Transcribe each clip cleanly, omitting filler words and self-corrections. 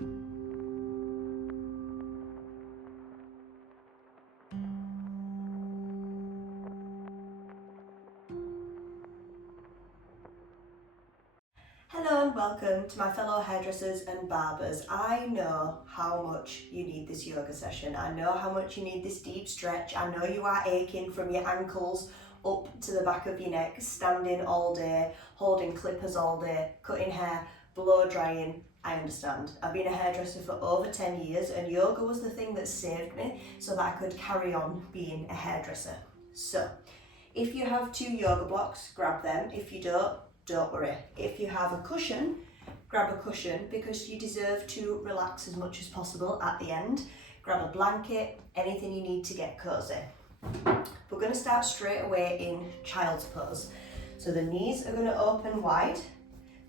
Hello and welcome to my fellow hairdressers and barbers. I know how much you need this yoga session. I know how much you need this deep stretch. I know you are aching from your ankles up to the back of your neck, standing all day, holding clippers all day, cutting hair, blow drying. I understand. I've been a hairdresser for over 10 years and yoga was the thing that saved me so that I could carry on being a hairdresser. So, if you have 2 yoga blocks, grab them. If you don't worry. If you have a cushion, grab a cushion because you deserve to relax as much as possible at the end. Grab a blanket, anything you need to get cozy. We're going to start straight away in child's pose. So the knees are going to open wide,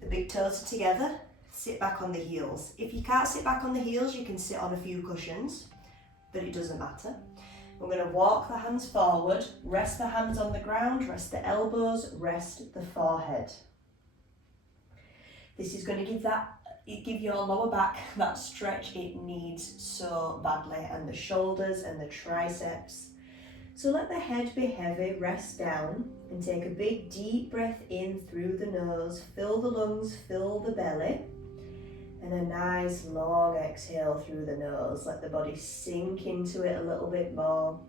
the big toes are together, sit back on the heels. If you can't sit back on the heels, you can sit on a few cushions, but it doesn't matter. We're going to walk the hands forward, rest the hands on the ground, rest the elbows, rest the forehead. This is going to give your lower back that stretch it needs so badly, and the shoulders and the triceps. So let the head be heavy, rest down and take a big deep breath in through the nose, fill the lungs, fill the belly, and a nice long exhale through the nose. Let the body sink into it a little bit more.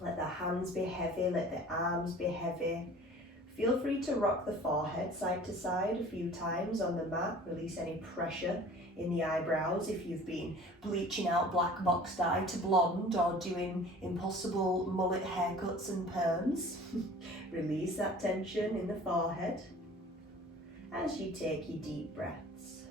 Let the hands be heavy, let the arms be heavy. Feel free to rock the forehead side to side a few times on the mat. Release any pressure in the eyebrows if you've been bleaching out black box dye to blonde or doing impossible mullet haircuts and perms. Release that tension in the forehead as you take your deep breaths.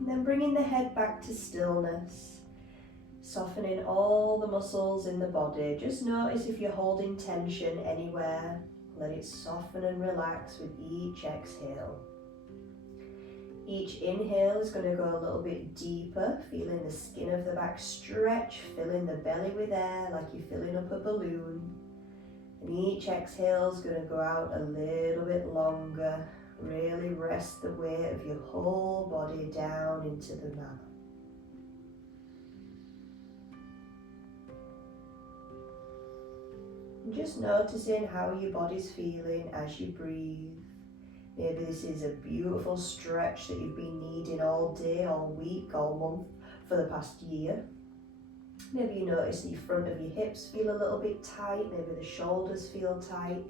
And then bringing the head back to stillness. Softening all the muscles in the body. Just notice if you're holding tension anywhere. Let it soften and relax with each exhale. Each inhale is going to go a little bit deeper, feeling the skin of the back stretch, filling the belly with air like you're filling up a balloon. And each exhale is going to go out a little bit longer. Really rest the weight of your whole body down into the mat. Just noticing how your body's feeling as you breathe. Maybe this is a beautiful stretch that you've been needing all day, all week, all month for the past year. Maybe you notice the front of your hips feel a little bit tight, maybe the shoulders feel tight.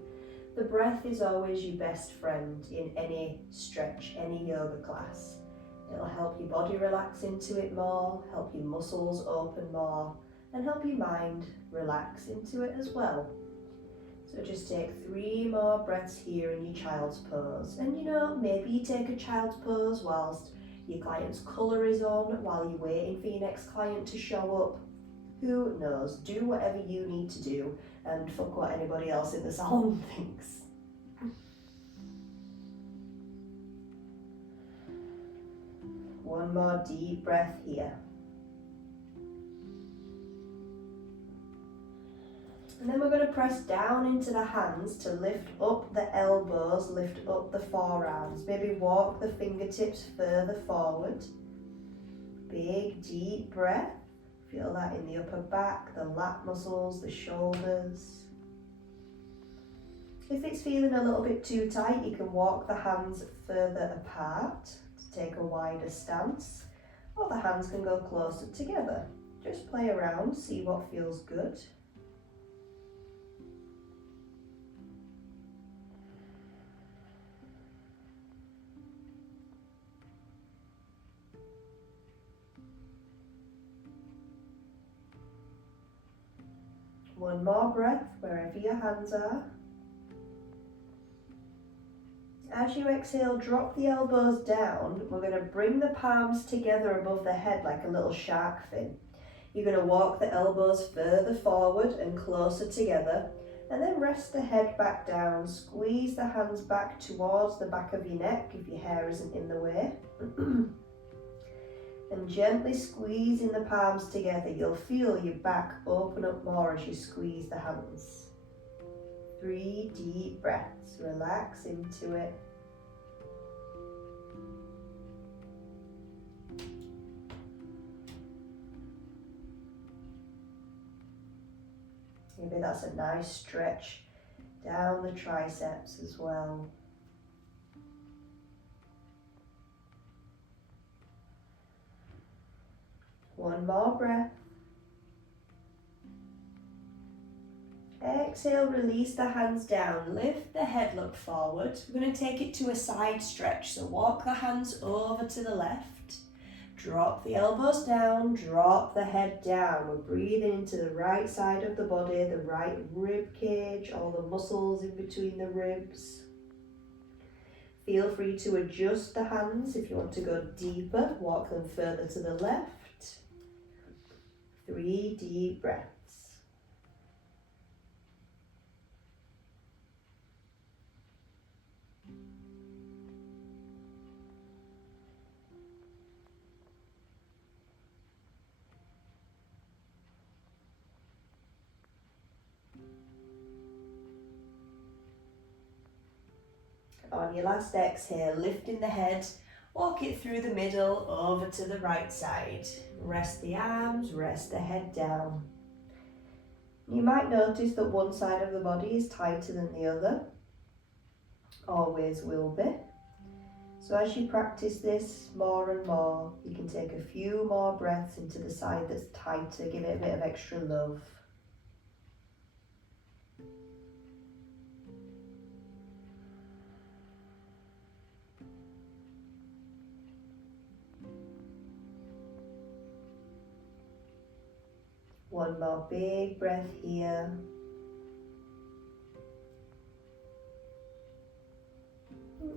The breath is always your best friend in any stretch, any yoga class. It'll help your body relax into it more, help your muscles open more, and help your mind relax into it as well. So just take 3 more breaths here in your child's pose. And maybe you take a child's pose whilst your client's colour is on, while you're waiting for your next client to show up. Who knows? Do whatever you need to do and fuck what anybody else in the salon thinks. One more deep breath here. And then we're going to press down into the hands to lift up the elbows, lift up the forearms. Maybe walk the fingertips further forward. Big deep breath. Feel that in the upper back, the lat muscles, the shoulders. If it's feeling a little bit too tight, you can walk the hands further apart to take a wider stance, or the hands can go closer together. Just play around, see what feels good. One more breath wherever your hands are. As you exhale, drop the elbows down. We're going to bring the palms together above the head like a little shark fin. You're going to walk the elbows further forward and closer together, and then rest the head back down. Squeeze the hands back towards the back of your neck if your hair isn't in the way. And gently squeezing the palms together, you'll feel your back open up more as you squeeze the hands. 3 deep breaths. Relax into it. Maybe that's a nice stretch down the triceps as well. One more breath. Exhale, release the hands down, lift the head, look forward. We're going to take it to a side stretch, so walk the hands over to the left, drop the elbows down, drop the head down. We're breathing into the right side of the body, the right rib cage, all the muscles in between the ribs. Feel free to adjust the hands if you want to go deeper, walk them further to the left. 3 deep breaths. On your last exhale, lifting the head, walk it through the middle, over to the right side. Rest the arms, rest the head down. You might notice that one side of the body is tighter than the other. Always will be. So as you practice this more and more, you can take a few more breaths into the side that's tighter, give it a bit of extra love. One more big breath here.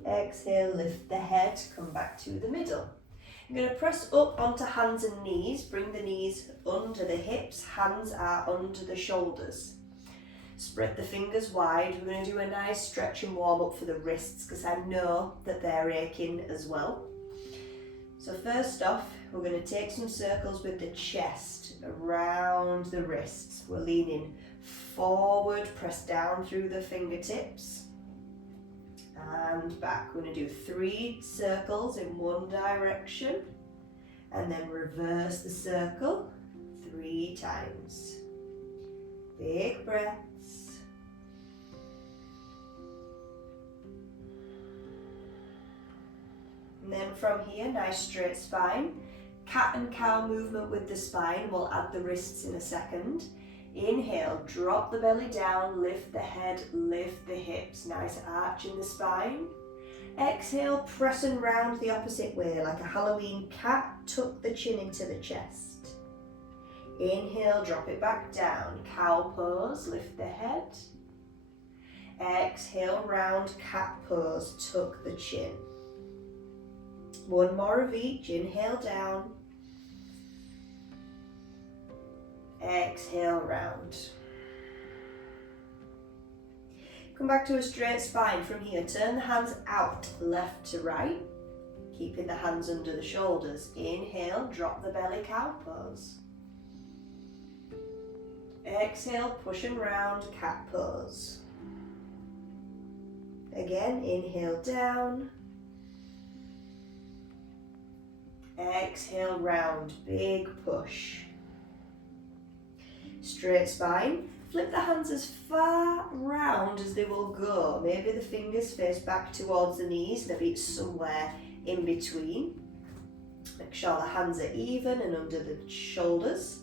Exhale, lift the head, come back to the middle. You're going to press up onto hands and knees, bring the knees under the hips, hands are under the shoulders. Spread the fingers wide. We're going to do a nice stretch and warm up for the wrists because I know that they're aching as well. So first off, we're going to take some circles with the chest around the wrists. We're leaning forward, press down through the fingertips and back. We're going to do 3 circles in one direction and then reverse the circle 3 times. Big breaths. And then from here, nice straight spine. Cat and cow movement with the spine. We'll add the wrists in a second. Inhale, drop the belly down, lift the head, lift the hips. Nice arch in the spine. Exhale, press and round the opposite way like a Halloween cat. Tuck the chin into the chest. Inhale, drop it back down. Cow pose, lift the head. Exhale, round cat pose, tuck the chin. One more of each. Inhale down. Exhale, round. Come back to a straight spine from here. Turn the hands out, left to right, keeping the hands under the shoulders. Inhale, drop the belly, cow pose. Exhale, push and round, cat pose. Again, inhale down. Exhale, round, big push. Straight spine. Flip the hands as far round as they will go. Maybe the fingers face back towards the knees, maybe it's somewhere in between. Make sure the hands are even and under the shoulders.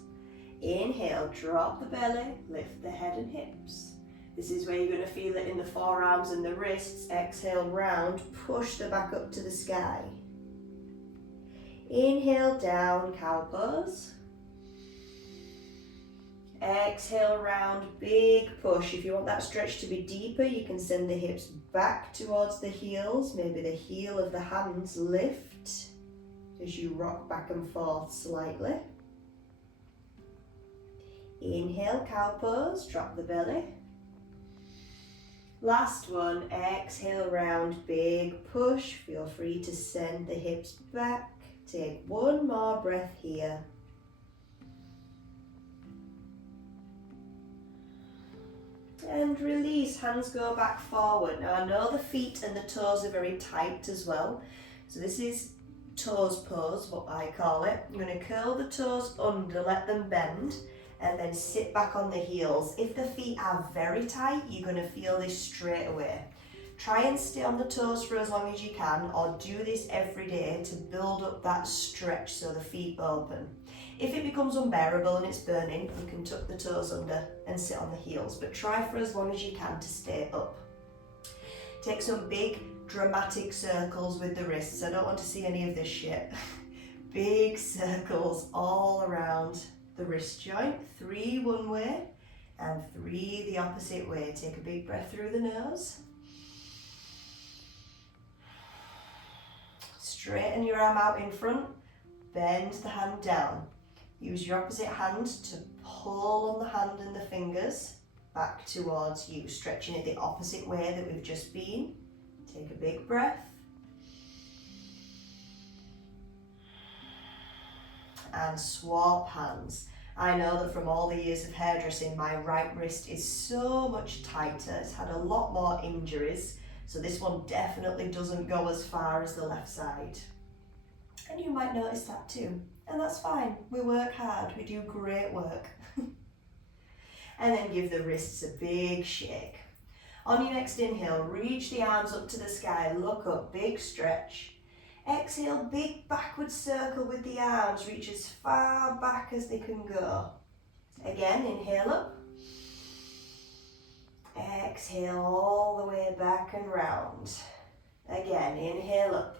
Inhale, drop the belly, lift the head and hips. This is where you're going to feel it in the forearms and the wrists. Exhale, round, push the back up to the sky. Inhale, down, cow pose. Exhale, round, big push. If you want that stretch to be deeper, you can send the hips back towards the heels. Maybe the heel of the hands lift as you rock back and forth slightly. Inhale, cow pose, drop the belly. Last one, exhale, round, big push. Feel free to send the hips back. Take one more breath here. And release, hands go back forward. Now I know the feet and the toes are very tight as well. So this is toes pose, what I call it. I'm going to curl the toes under, let them bend, and then sit back on the heels. If the feet are very tight, you're going to feel this straight away. Try and stay on the toes for as long as you can, or do this every day to build up that stretch so the feet open. If it becomes unbearable and it's burning, you can tuck the toes under and sit on the heels, but try for as long as you can to stay up. Take some big dramatic circles with the wrists. I don't want to see any of this shit. Big circles all around the wrist joint. 3 one way and 3 the opposite way. Take a big breath through the nose. Straighten your arm out in front, bend the hand down. Use your opposite hand to pull on the hand and the fingers back towards you, stretching it the opposite way that we've just been. Take a big breath. And swap hands. I know that from all the years of hairdressing, my right wrist is so much tighter. It's had a lot more injuries. So this one definitely doesn't go as far as the left side. And you might notice that too. And that's fine. We work hard. We do great work. And then give the wrists a big shake. On your next inhale, reach the arms up to the sky. Look up, big stretch. Exhale, big backward circle with the arms. Reach as far back as they can go. Again, inhale up. Exhale all the way back and round. Again, inhale up.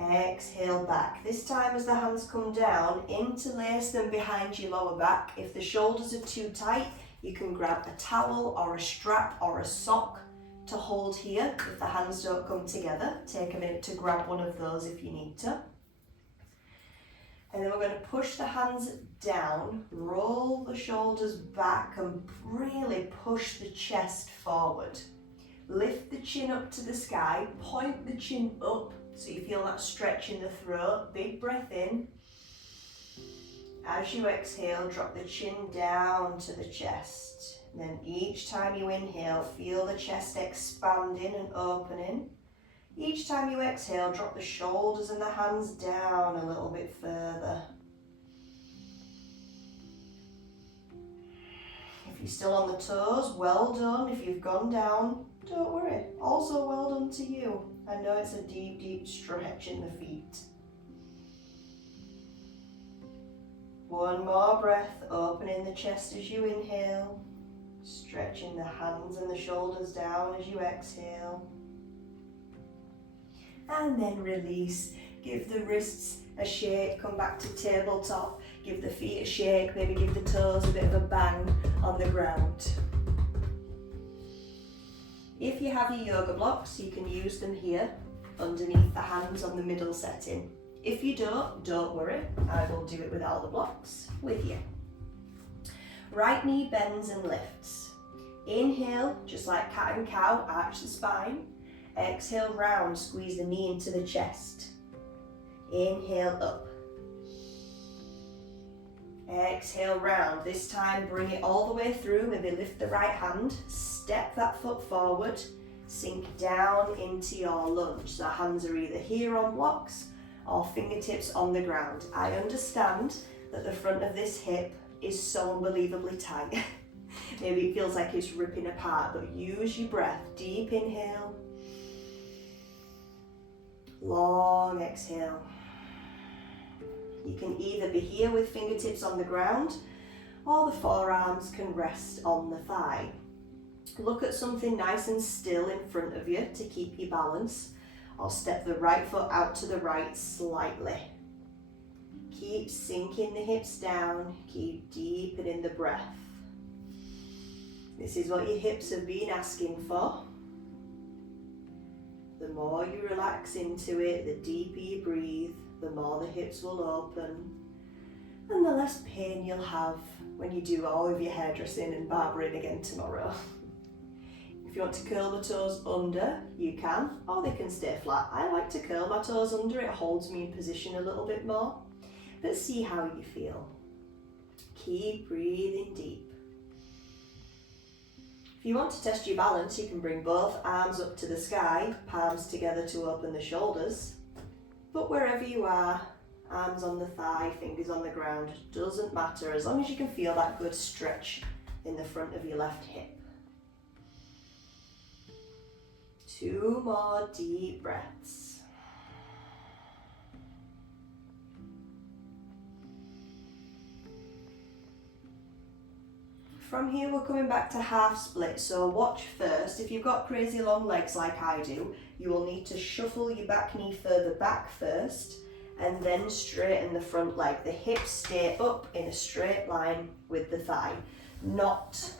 Exhale back. This time as the hands come down, interlace them behind your lower back. If the shoulders are too tight, you can grab a towel or a strap or a sock to hold here. If the hands don't come together, take a minute to grab one of those if you need to. And then we're going to push the hands down, roll the shoulders back and really push the chest forward. Lift the chin up to the sky, point the chin up so you feel that stretch in the throat. Big breath in. As you exhale, drop the chin down to the chest. And then each time you inhale, feel the chest expanding and opening. Each time you exhale, drop the shoulders and the hands down a little bit further. If you're still on the toes, well done. If you've gone down, don't worry. Also well done to you. I know it's a deep, deep stretch in the feet. One more breath, opening the chest as you inhale. Stretching the hands and the shoulders down as you exhale. And then release. Give the wrists a shake, come back to tabletop. Give the feet a shake, maybe give the toes a bit of a bang on the ground. If you have your yoga blocks, you can use them here underneath the hands on the middle setting. If you don't worry, I will do it without the blocks with you. Right knee bends and lifts. Inhale, just like cat and cow, arch the spine. Exhale, round, squeeze the knee into the chest. Inhale, up. Exhale, round. This time, bring it all the way through. Maybe lift the right hand, step that foot forward, sink down into your lunge. So hands are either here on blocks or fingertips on the ground. I understand that the front of this hip is so unbelievably tight. Maybe it feels like it's ripping apart, but use your breath. Deep inhale. Long exhale. You can either be here with fingertips on the ground or the forearms can rest on the thigh. Look at something nice and still in front of you to keep your balance, or step the right foot out to the right slightly. Keep sinking the hips down, keep deepening the breath. This is what your hips have been asking for. The more you relax into it, the deeper you breathe, the more the hips will open, and the less pain you'll have when you do all of your hairdressing and barbering again tomorrow. If you want to curl the toes under, you can, or they can stay flat. I like to curl my toes under, it holds me in position a little bit more, but see how you feel. Keep breathing deep. If you want to test your balance, you can bring both arms up to the sky, palms together to open the shoulders. But wherever you are, arms on the thigh, fingers on the ground, doesn't matter as long as you can feel that good stretch in the front of your left hip. 2 more deep breaths. From here we're coming back to half split, so watch first. If you've got crazy long legs like I do, you will need to shuffle your back knee further back first and then straighten the front leg. The hips stay up in a straight line with the thigh, not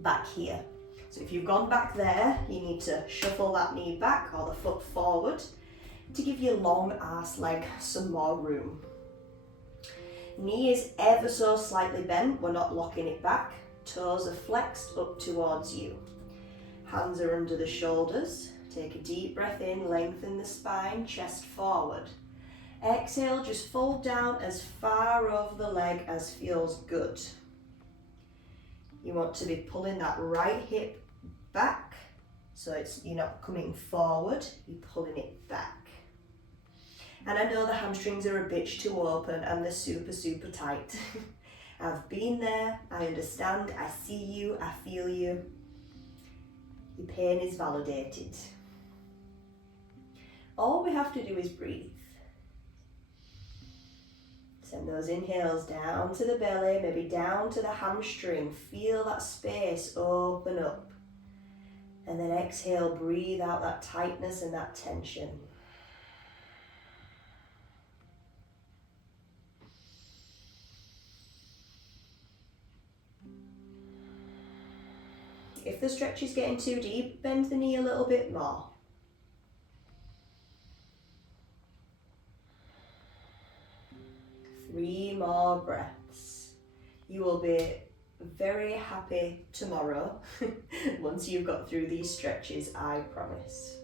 back here. So if you've gone back there, you need to shuffle that knee back or the foot forward to give your long ass leg some more room. Knee is ever so slightly bent, we're not locking it back. Toes are flexed up towards you. Hands are under the shoulders. Take a deep breath in, lengthen the spine, chest forward. Exhale, just fold down as far over the leg as feels good. You want to be pulling that right hip back, so you're not coming forward, you're pulling it back. And I know the hamstrings are a bitch to open and they're super, super tight. I've been there, I understand, I see you, I feel you. Your pain is validated. All we have to do is breathe. Send those inhales down to the belly, maybe down to the hamstring. Feel that space open up. And then exhale, breathe out that tightness and that tension. If the stretch is getting too deep, bend the knee a little bit more. Three more breaths. You will be very happy tomorrow once you've got through these stretches, I promise.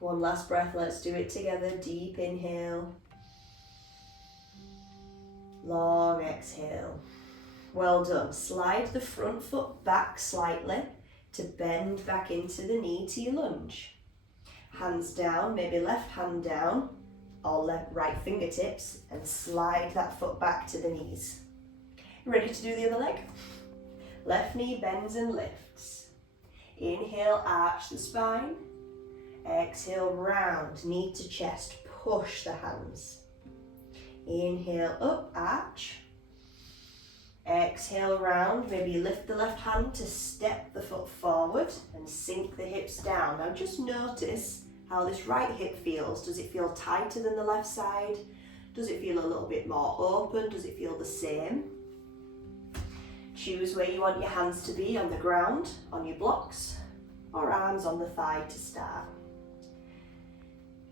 One last breath, let's do it together. Deep inhale. Long exhale. Well done. Slide the front foot back slightly to bend back into the knee to your lunge. Hands down, maybe left hand down or right fingertips, and slide that foot back to the knees. Ready to do the other leg? Left knee bends and lifts. Inhale, arch the spine. Exhale, round, knee to chest, push the hands. Inhale, up, arch. Exhale, round, maybe lift the left hand to step the foot forward and sink the hips down. Now just notice how this right hip feels. Does it feel tighter than the left side? Does it feel a little bit more open? Does it feel the same? Choose where you want your hands to be, on the ground, on your blocks, or arms on the thigh to start.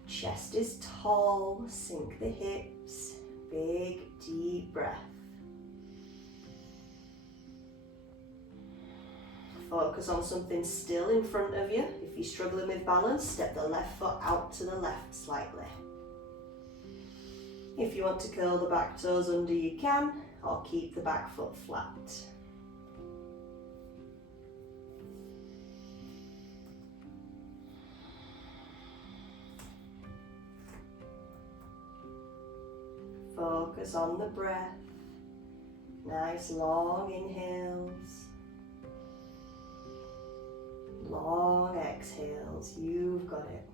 Chest is tall, sink the hips, big deep breath. Focus on something still in front of you. If you're struggling with balance, step the left foot out to the left slightly. If you want to curl the back toes under, you can, or keep the back foot flat. Focus on the breath. Nice long inhales. Long exhales. You've got it.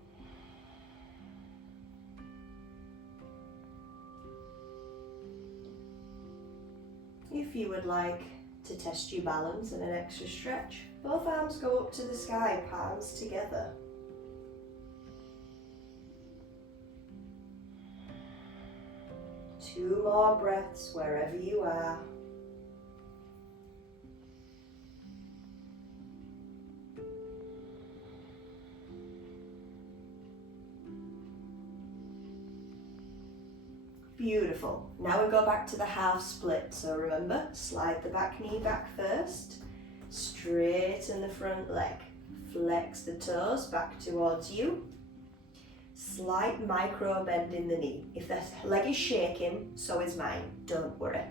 If you would like to test your balance and an extra stretch, both arms go up to the sky, palms together. Two more breaths wherever you are. Beautiful. Now we go back to the half split. So remember, slide the back knee back first, straighten the front leg, flex the toes back towards you, Slight micro bend in the knee. If the leg is shaking, so is mine, don't worry.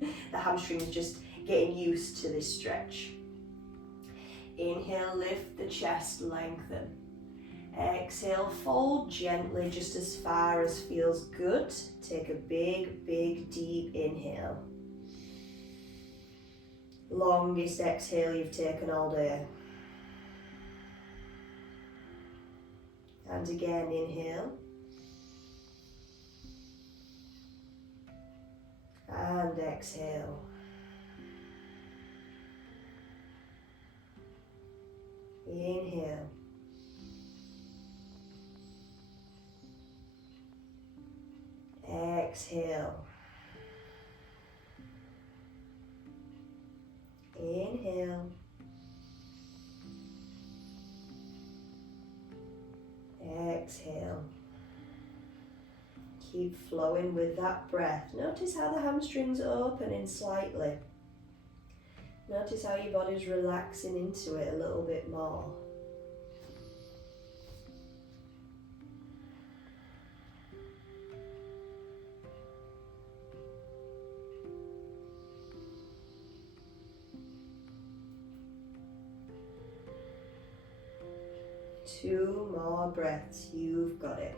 The hamstring is just getting used to this stretch. Inhale, lift the chest, lengthen. Exhale, fold gently just as far as feels good. Take a big, big, deep inhale. Longest exhale you've taken all day. And again, inhale. And exhale. Inhale. Exhale. Inhale. Exhale. Keep flowing with that breath. Notice how the hamstrings are opening slightly. Notice how your body's relaxing into it a little bit more. Two more breaths, you've got it.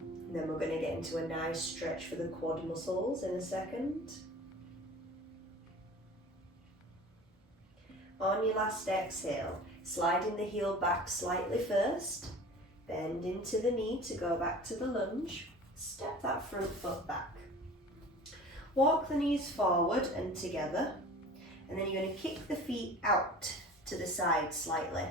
And then we're going to get into a nice stretch for the quad muscles in a second. On your last exhale, sliding the heel back slightly first, bend into the knee to go back to the lunge, step that front foot back. Walk the knees forward and together, and then you're going to kick the feet out to the side slightly,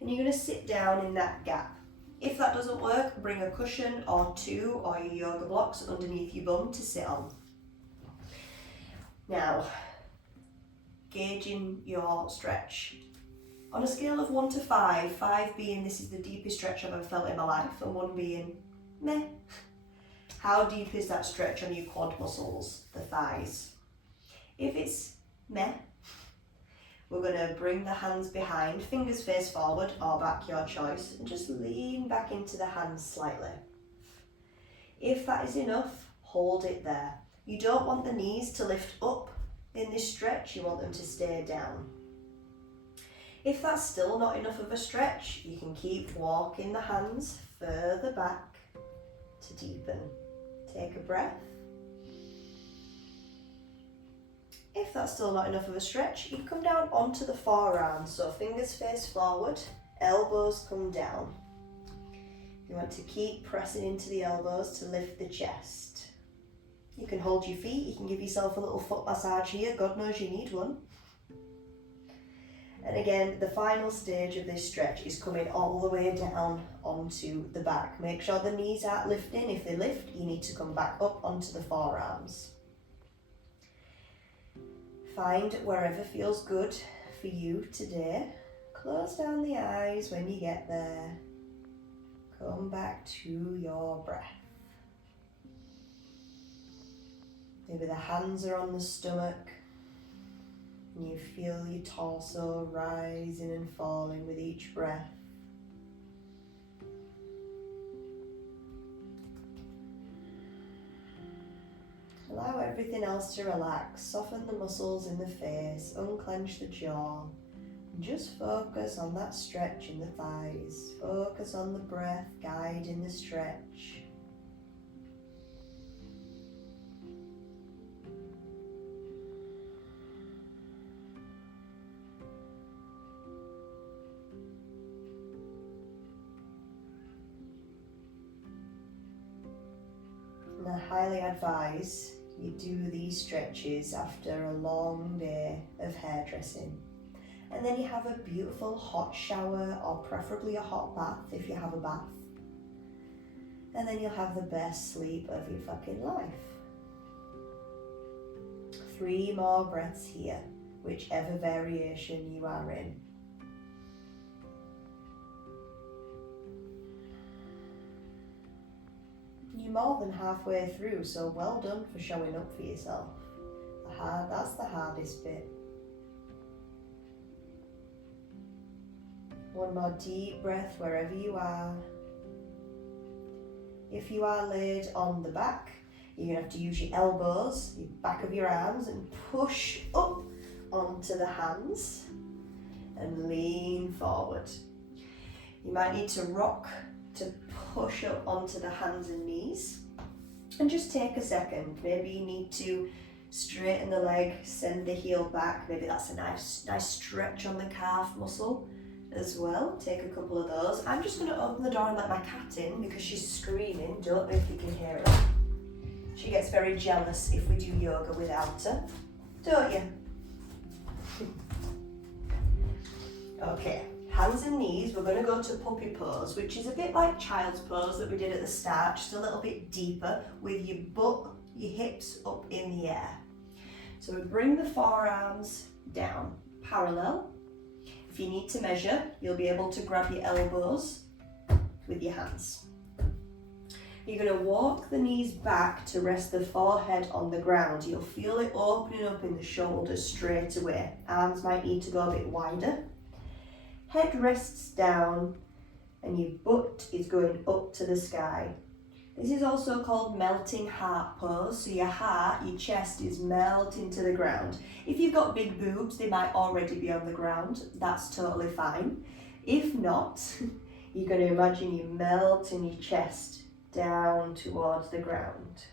and you're going to sit down in that gap. If that doesn't work, bring a cushion or two or your yoga blocks underneath your bum to sit on. Now, gauging your stretch. On a scale of 1 to 5, 5 being this is the deepest stretch I've ever felt in my life, and 1 being meh. How deep is that stretch on your quad muscles, the thighs? If it's meh, we're going to bring the hands behind, fingers face forward or back, your choice, and just lean back into the hands slightly. If that is enough, hold it there. You don't want the knees to lift up in this stretch, you want them to stay down. If that's still not enough of a stretch, you can keep walking the hands further back to deepen. Take a breath. If that's still not enough of a stretch, you come down onto the forearms, so fingers face forward, elbows come down. You want to keep pressing into the elbows to lift the chest. You can hold your feet, you can give yourself a little foot massage here, God knows you need one. And again, the final stage of this stretch is coming all the way down onto the back. Make sure the knees aren't lifting. If they lift, you need to come back up onto the forearms. Find wherever feels good for you today. Close down the eyes when you get there. Come back to your breath. Maybe the hands are on the stomach and you feel your torso rising and falling with each breath. Allow everything else to relax, soften the muscles in the face, unclench the jaw, and just focus on that stretch in the thighs. Focus on the breath, guiding the stretch. And I highly advise you do these stretches after a long day of hairdressing. And then you have a beautiful hot shower, or preferably a hot bath if you have a bath. And then you'll have the best sleep of your fucking life. 3 more breaths here, whichever variation you are in. You're more than halfway through, so well done for showing up for yourself. That's the hardest bit. One more deep breath wherever you are. If you are laid on the back, you're going to have to use your elbows, the back of your arms, and push up onto the hands and lean forward. You might need to rock to push up onto the hands and knees. And just take a second. Maybe you need to straighten the leg, send the heel back. Maybe that's a nice stretch on the calf muscle as well. Take a couple of those. I'm just going to open the door and let my cat in because she's screaming. Don't know if you can hear her. She gets very jealous if we do yoga without her. Don't you? Okay, hands and knees. We're going to go to puppy pose, which is a bit like child's pose that we did at the start, just a little bit deeper with your butt, your hips up in the air. So we bring the forearms down, parallel. If you need to measure, you'll be able to grab your elbows with your hands. You're going to walk the knees back to rest the forehead on the ground. You'll feel it opening up in the shoulders straight away. Arms might need to go a bit wider. Head rests down and your butt is going up to the sky. This is also called melting heart pose. So your heart, your chest is melting to the ground. If you've got big boobs, they might already be on the ground. That's totally fine. If not, you're going to imagine you melting your chest down towards the ground.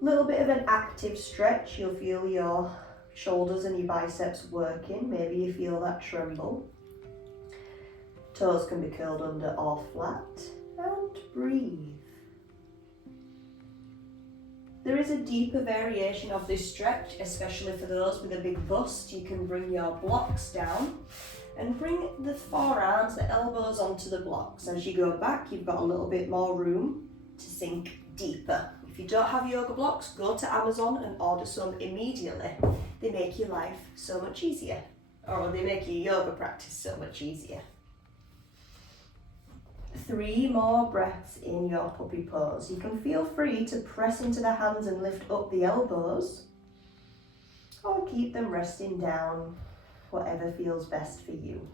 A little bit of an active stretch. You'll feel your shoulders and your biceps working. Maybe you feel that tremble. Toes can be curled under or flat. And breathe. There is a deeper variation of this stretch, especially for those with a big bust. You can bring your blocks down and bring the forearms, the elbows onto the blocks. As you go back, you've got a little bit more room to sink deeper. If you don't have yoga blocks, go to Amazon and order some immediately. They make your life so much easier, or they make your yoga practice so much easier. 3 more breaths in your puppy pose. You can feel free to press into the hands and lift up the elbows, or keep them resting down, whatever feels best for you.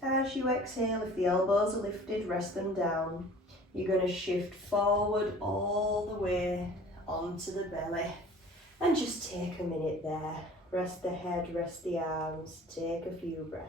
As you exhale, if the elbows are lifted, rest them down. You're going to shift forward all the way onto the belly and just take a minute there. Rest the head, rest the arms, take a few breaths.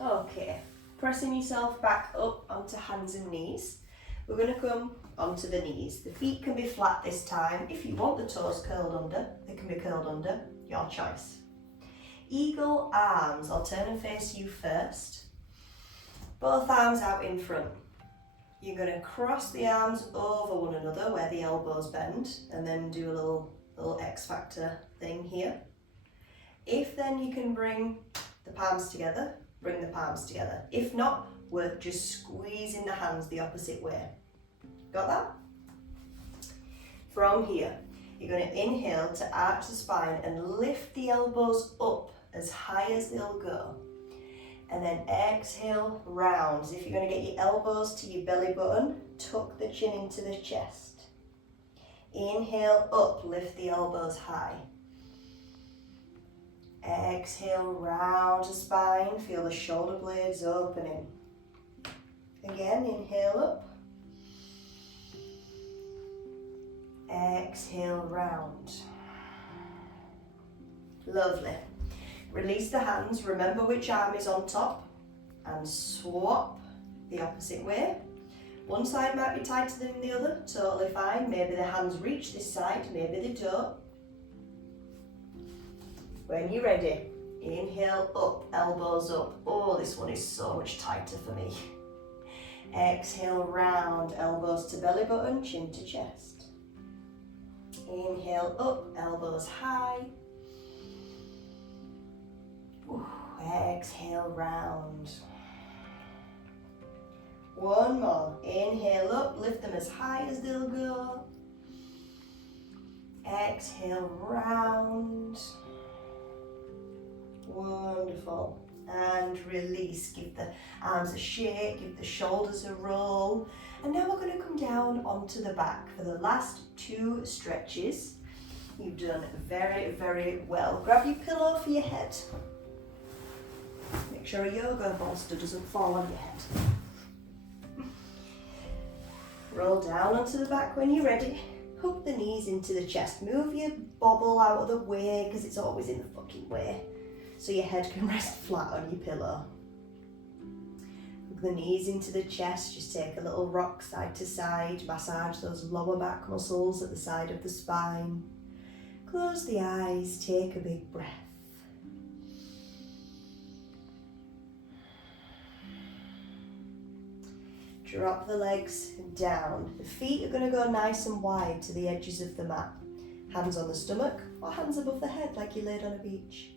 Okay, pressing yourself back up onto hands and knees. We're going to come onto the knees. The feet can be flat this time. If you want the toes curled under, they can be curled under, your choice. Eagle arms. I'll turn and face you first. Both arms out in front. You're going to cross the arms over one another where the elbows bend, and then do a little X Factor thing here. If then you can bring the palms together, bring the palms together. If not, we're just squeezing the hands the opposite way. Got that? From here, you're going to inhale to arch the spine and lift the elbows up as high as they'll go. And then exhale, round. As if you're going to get your elbows to your belly button, tuck the chin into the chest. Inhale up, lift the elbows high. Exhale, round the spine, feel the shoulder blades opening. Again, inhale up. Exhale, round. Lovely. Release the hands, remember which arm is on top, and swap the opposite way. One side might be tighter than the other, totally fine. Maybe the hands reach this side, maybe they don't. When you're ready, inhale up, elbows up. Oh, this one is so much tighter for me. Exhale, round, elbows to belly button, chin to chest. Inhale up, elbows high. Exhale, round. One more. Inhale up, lift them as high as they'll go. Exhale, round. Wonderful. And release. Give the arms a shake, give the shoulders a roll. And now we're going to come down onto the back for the last 2 stretches. You've done very, very well. Grab your pillow for your head. Make sure a yoga bolster doesn't fall on your head. Roll down onto the back when you're ready. Hook the knees into the chest. Move your bobble out of the way because it's always in the fucking way. So your head can rest flat on your pillow. Hook the knees into the chest. Just take a little rock side to side. Massage those lower back muscles at the side of the spine. Close the eyes. Take a big breath. Drop the legs down. The feet are going to go nice and wide to the edges of the mat. Hands on the stomach or hands above the head like you laid on a beach.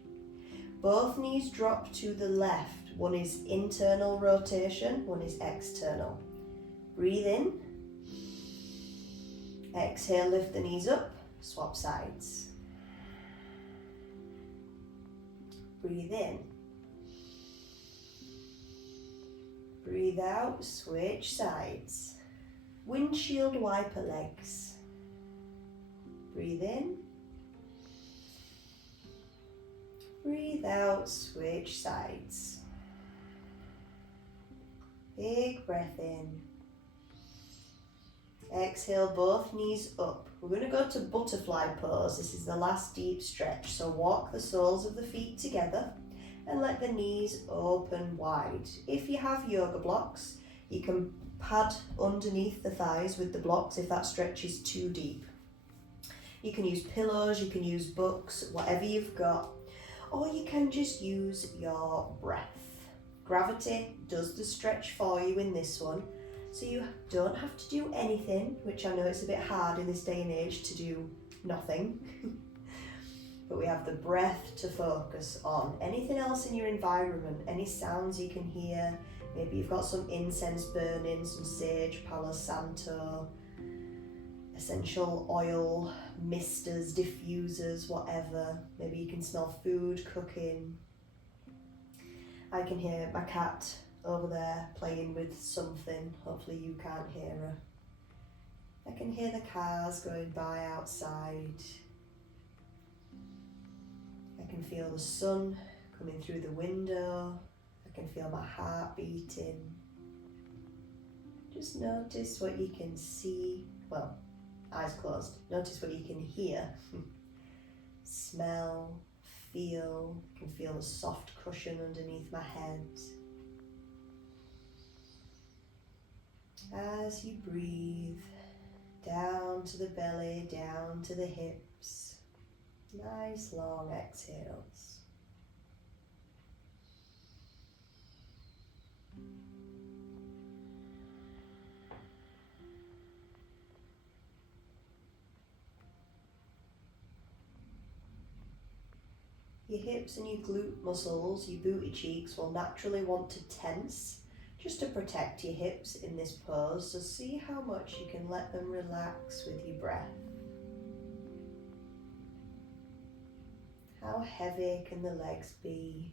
Both knees drop to the left. One is internal rotation, one is external. Breathe in. Exhale, lift the knees up, swap sides. Breathe in. Breathe out, switch sides. Windshield wiper legs. Breathe in. Breathe out, switch sides. Big breath in. Exhale, both knees up. We're going to go to butterfly pose. This is the last deep stretch. So walk the soles of the feet together and let the knees open wide. If you have yoga blocks, you can pad underneath the thighs with the blocks if that stretch is too deep. You can use pillows, you can use books, whatever you've got, or you can just use your breath. Gravity does the stretch for you in this one, so you don't have to do anything, which I know it's a bit hard in this day and age to do nothing. But we have the breath to focus on. Anything else in your environment, any sounds you can hear. Maybe you've got some incense burning, some sage, Palo Santo, essential oil, misters, diffusers, whatever. Maybe you can smell food cooking. I can hear my cat over there playing with something. Hopefully you can't hear her. I can hear the cars going by outside. I can feel the sun coming through the window. I can feel my heart beating. Just notice what you can see. Well, eyes closed. Notice what you can hear. Smell, feel. I can feel the soft cushion underneath my head. As you breathe, down to the belly, down to the hips. Nice long exhales. Your hips and your glute muscles, your booty cheeks will naturally want to tense just to protect your hips in this pose. So see how much you can let them relax with your breath. How heavy can the legs be?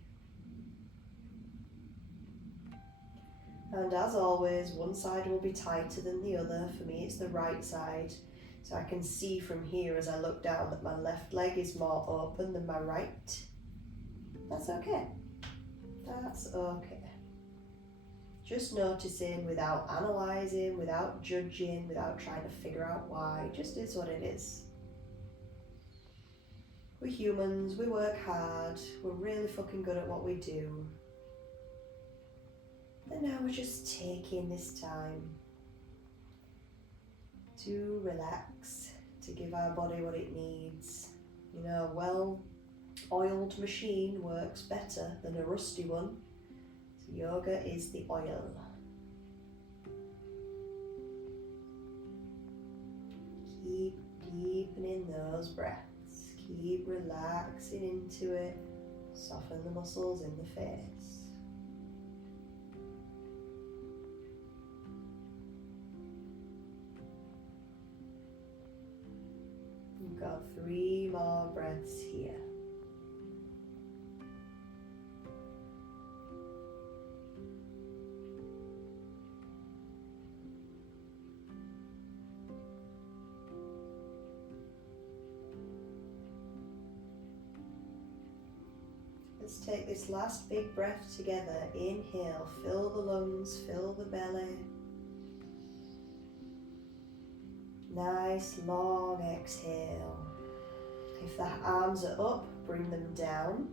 And as always, one side will be tighter than the other. For me, it's the right side. So I can see from here as I look down that my left leg is more open than my right. That's okay. That's okay. Just noticing without analysing, without judging, without trying to figure out why. Just is what it is. We're humans, we work hard, we're really fucking good at what we do. And now we're just taking this time to relax, to give our body what it needs. You know, a well-oiled machine works better than a rusty one. So yoga is the oil. Keep deepening those breaths. Keep relaxing into it. Soften the muscles in the face. Got 3 more breaths here. Let's take this last big breath together. Inhale, fill the lungs, fill the belly. Nice long exhale. If the arms are up, bring them down.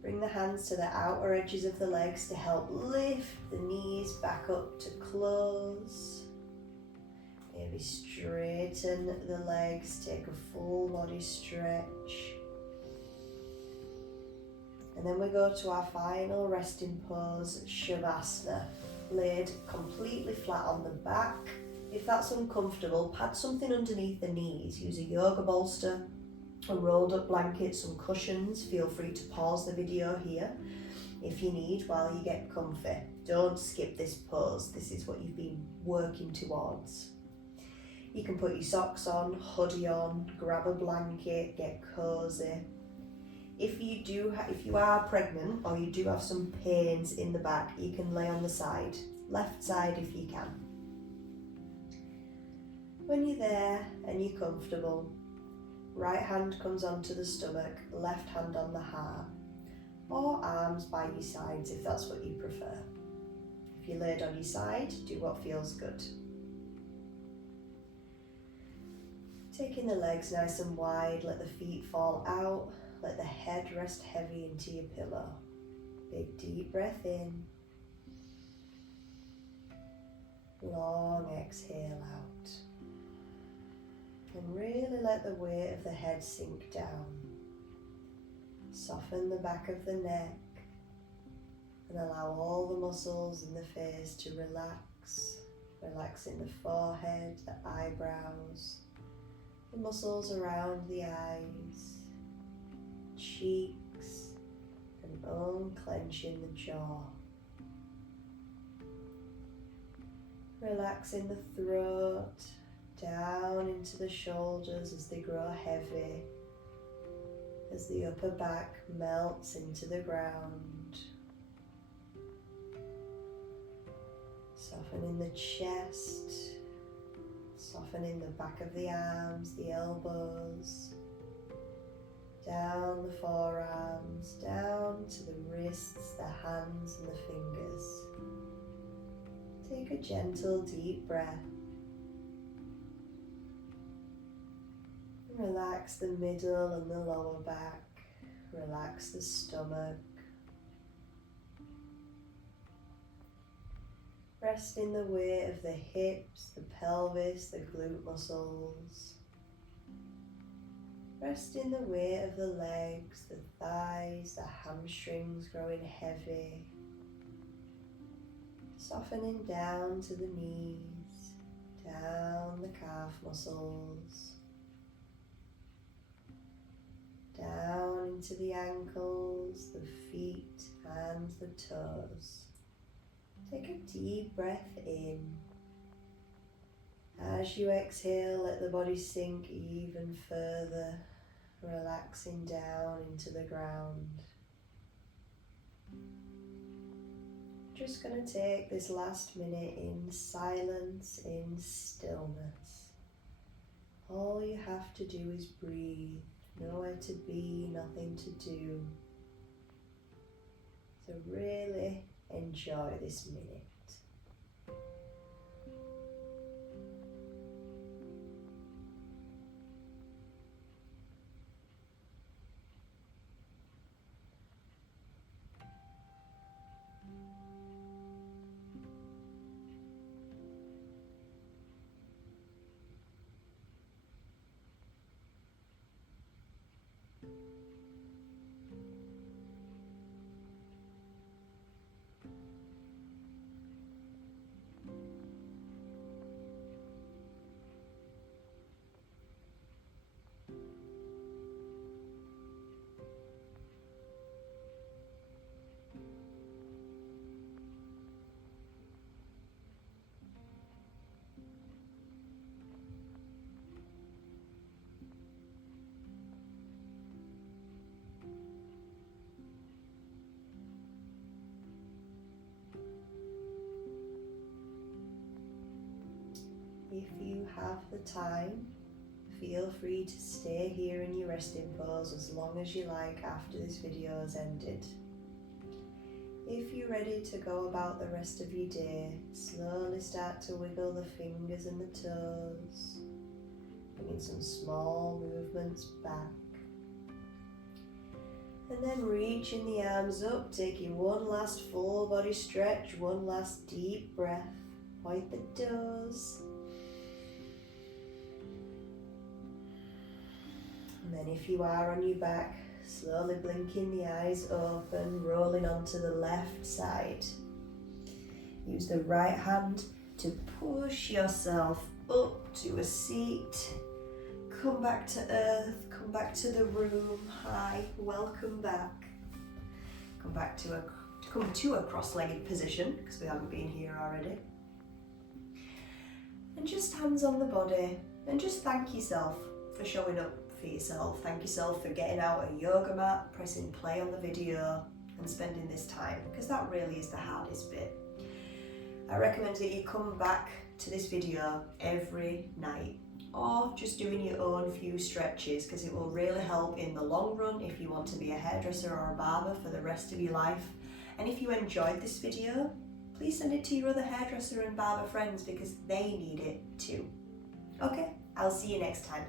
Bring the hands to the outer edges of the legs to help lift the knees back up to close. Maybe straighten the legs, take a full body stretch. And then we go to our final resting pose, Shavasana. Laid completely flat on the back. If that's uncomfortable, pad something underneath the knees. Use a yoga bolster, a rolled up blanket, some cushions. Feel free to pause the video here if you need while you get comfy. Don't skip this pose. This is what you've been working towards. You can put your socks on, hoodie on, grab a blanket, get cozy. If you are pregnant or you do have some pains in the back, you can lay on the side, left side if you can. When you're there and you're comfortable, right hand comes onto the stomach, left hand on the heart, or arms by your sides if that's what you prefer. If you're laid on your side, do what feels good. Taking the legs nice and wide, let the feet fall out. Let the head rest heavy into your pillow. Big deep breath in. Long exhale out. And really let the weight of the head sink down. Soften the back of the neck and allow all the muscles in the face to relax. Relaxing the forehead, the eyebrows, the muscles around the eyes, cheeks, and unclenching the jaw. Relaxing the throat, down into the shoulders as they grow heavy, as the upper back melts into the ground. Softening the chest, softening the back of the arms, the elbows, down the forearms, down to the wrists, the hands and the fingers. Take a gentle deep breath. Relax the middle and the lower back. Relax the stomach. Resting the weight of the hips, the pelvis, the glute muscles. Resting the weight of the legs, the thighs, the hamstrings growing heavy. Softening down to the knees, down the calf muscles, down into the ankles, the feet and the toes. Take a deep breath in. As you exhale, let the body sink even further, relaxing down into the ground. Just going to take this last minute in silence, in stillness. All you have to do is breathe. Nowhere to be, nothing to do. So really enjoy this minute. if you have the time, feel free to stay here in your resting pose as long as you like after this video has ended. If you're ready to go about the rest of your day, slowly start to wiggle the fingers and the toes, bringing some small movements back. And then reaching the arms up, taking one last full body stretch, one last deep breath. Point the toes. And then if you are on your back, slowly blinking the eyes open, rolling onto the left side. Use the right hand to push yourself up to a seat. Come back to earth, come back to the room. Hi, welcome back. Come to a cross-legged position, because we haven't been here already. And just hands on the body, and just thank yourself for showing up for yourself. Thank yourself for getting out a yoga mat, pressing play on the video, and spending this time, because that really is the hardest bit. I recommend that you come back to this video every night, or just doing your own few stretches, because it will really help in the long run if you want to be a hairdresser or a barber for the rest of your life. And if you enjoyed this video, please send it to your other hairdresser and barber friends, because they need it too. Okay, I'll see you next time.